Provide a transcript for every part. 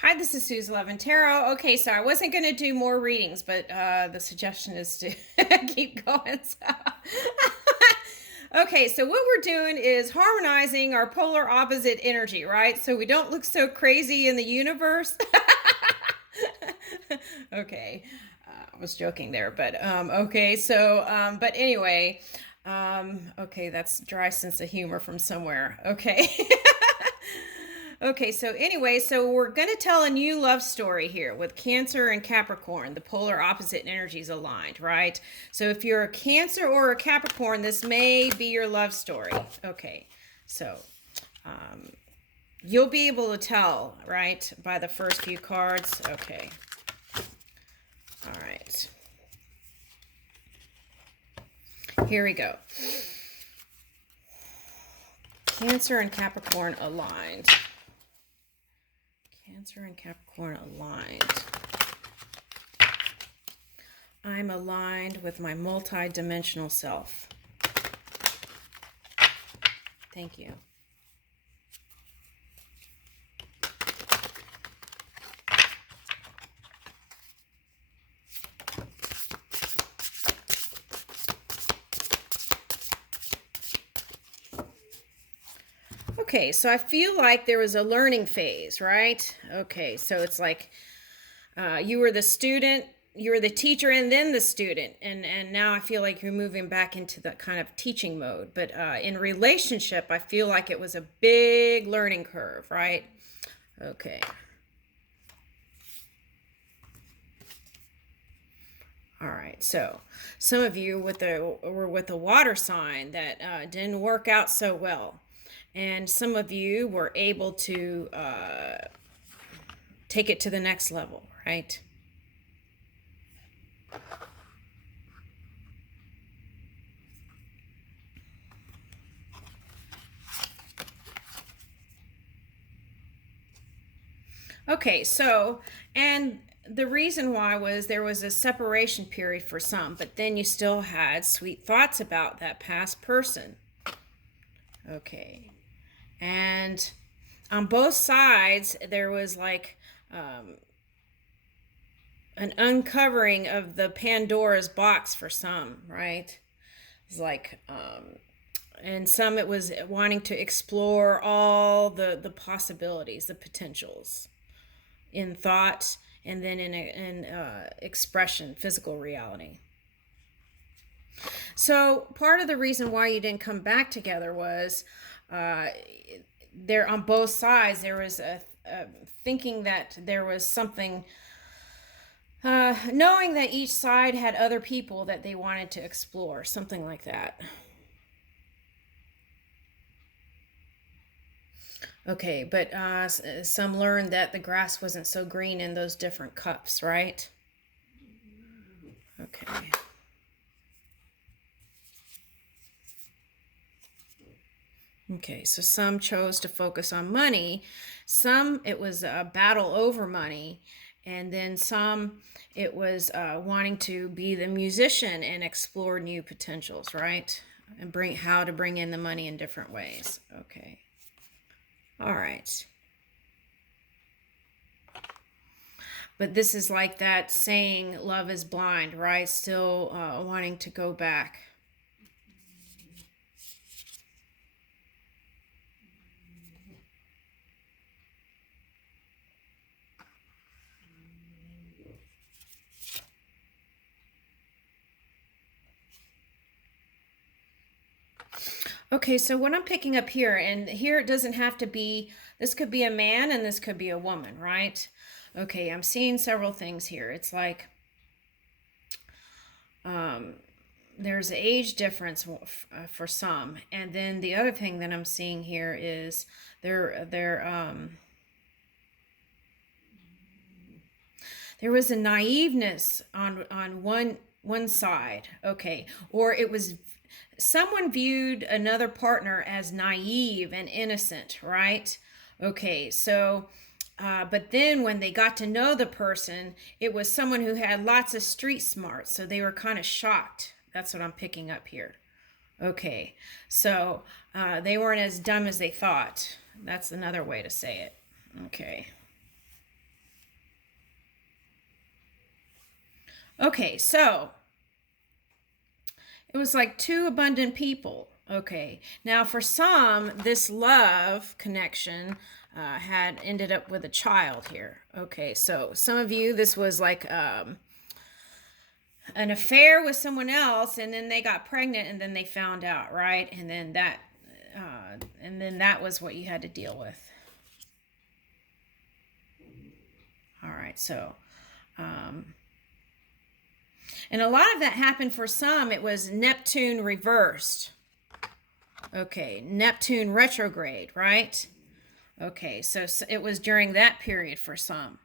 Hi, this is Suze 11 Tarot. Okay, so I wasn't going to do more readings, but the suggestion is to keep going. Okay, so what we're doing is harmonizing our polar opposite energy, right? So we don't look so crazy in the universe. Okay, I was joking there, but okay, so, but anyway, okay, that's dry sense of humor from somewhere. Okay. Okay, so anyway, so we're going to tell a new love story here with Cancer and Capricorn, the polar opposite energies aligned, right? So if you're a Cancer or a Capricorn, this may be your love story. Okay, so you'll be able to tell, right, by the first few cards. Okay, all right. Here we go. Cancer and Capricorn aligned. Cancer and Capricorn aligned. I'm aligned with my multi-dimensional self. Thank you. Okay, so I feel like there was a learning phase, right? Okay, so it's like you were the student, you were the teacher, and then the student, and now I feel like you're moving back into that kind of teaching mode. But in relationship, I feel like it was a big learning curve, right? Okay. All right, so some of you were with a water sign that didn't work out so well, and some of you were able to take it to the next level, right? Okay, so, and the reason why was there was a separation period for some, but then you still had sweet thoughts about that past person. Okay, and on both sides, there was like an uncovering of the Pandora's box for some, right? It's like, and some it was wanting to explore all the possibilities, the potentials in thought and then in expression, physical reality. So part of the reason why you didn't come back together was there on both sides there was a thinking that there was something, knowing that each side had other people that they wanted to explore, something like that. Okay, but some learned that the grass wasn't so green in those different cups, right? Okay. Okay, so some chose to focus on money. Some, it was a battle over money. And then some, it was wanting to be the musician and explore new potentials, right? And bring how to bring in the money in different ways. Okay. All right. But this is like that saying, love is blind, right? Still wanting to go back. Okay, so what I'm picking up here, and here it doesn't have to be, this could be a man and this could be a woman, right? Okay, I'm seeing several things here. It's like there's an age difference for some, and then the other thing that I'm seeing here is there was a naiveness on one side, okay, or it was someone viewed another partner as naive and innocent, right? Okay, so but then when they got to know the person, it was someone who had lots of street smarts, so they were kind of shocked. That's what I'm picking up here. Okay, so they weren't as dumb as they thought. That's another way to say it. Okay. Okay, so it was like two abundant people. Okay, now for some, this love connection had ended up with a child here. Okay, so some of you, this was like an affair with someone else, and then they got pregnant, and then they found out, right? And then that was what you had to deal with. All right, so and a lot of that happened for some. It was Neptune reversed. Okay, Neptune retrograde, right? Okay, so it was during that period for some.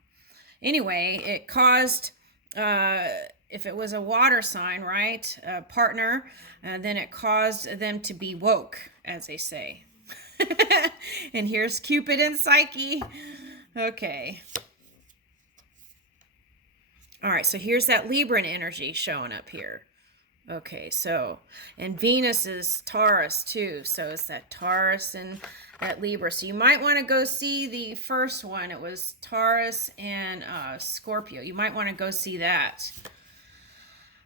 Anyway, it caused, if it was a water sign, right, a partner, then it caused them to be woke, as they say. And here's Cupid and Psyche. Okay. All right, so here's that Libran energy showing up here. Okay, so, and Venus is Taurus too, so it's that Taurus and that Libra. So you might want to go see the first one. It was Taurus and Scorpio. You might want to go see that.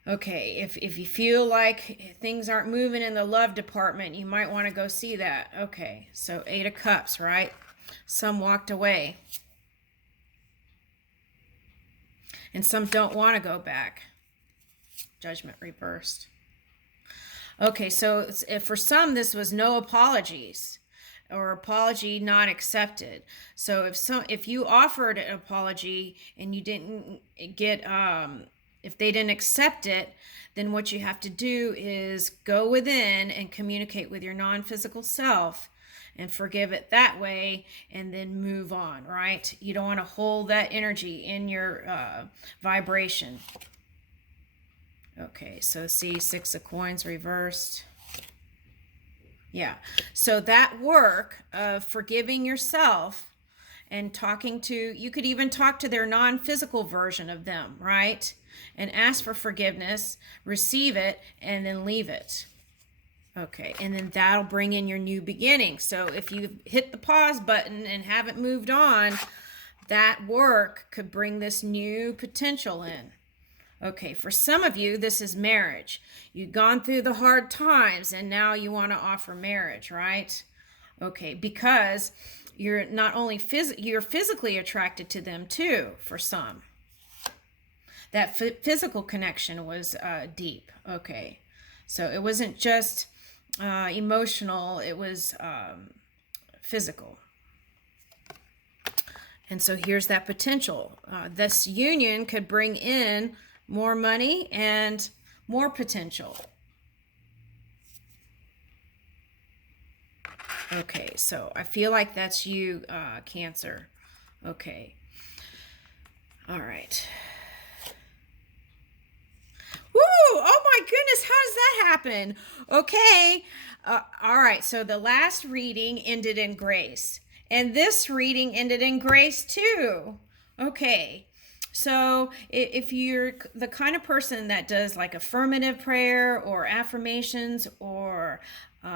Okay, if you feel like things aren't moving in the love department, you might want to go see that. Okay, so 8 of Cups, right? Some walked away. And some don't want to go back. Judgment reversed. Okay, so for some, this was no apologies or apology not accepted. So if you offered an apology and you didn't get, if they didn't accept it, then what you have to do is go within and communicate with your non-physical self and forgive it that way, and then move on, right? You don't want to hold that energy in your vibration. Okay, so see, 6 of Coins reversed. Yeah, so that work of forgiving yourself and talking to, you could even talk to their non-physical version of them, right? And ask for forgiveness, receive it, and then leave it. Okay, and then that'll bring in your new beginning. So if you hit the pause button and haven't moved on, that work could bring this new potential in. Okay, for some of you, this is marriage. You've gone through the hard times and now you want to offer marriage, right? Okay, because you're not only you're physically attracted to them too, for some. That physical connection was deep. Okay, so it wasn't just emotional, it was physical. And so here's that potential. This union could bring in more money and more potential. Okay, so I feel like that's you, Cancer. Okay. All right. Woo! Oh my goodness, how does that happen? Okay. All right, so the last reading ended in grace. And this reading ended in grace too. Okay. So if you're the kind of person that does like affirmative prayer or affirmations or what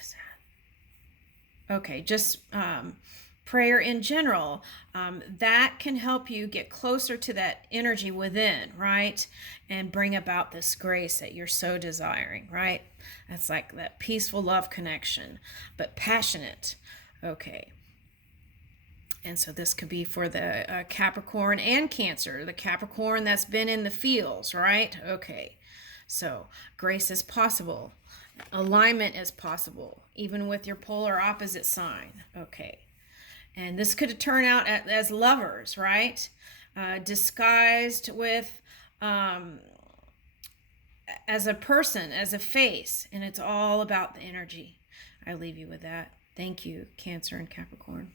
is that? Okay, just prayer in general, that can help you get closer to that energy within, right? And bring about this grace that you're so desiring, right? That's like that peaceful love connection, but passionate. Okay. And so this could be for the Capricorn and Cancer, the Capricorn that's been in the fields, right? Okay, so grace is possible. Alignment is possible, even with your polar opposite sign. Okay, and this could turn out as lovers, right? Disguised with as a person, as a face, and it's all about the energy. I leave you with that. Thank you, Cancer and Capricorn.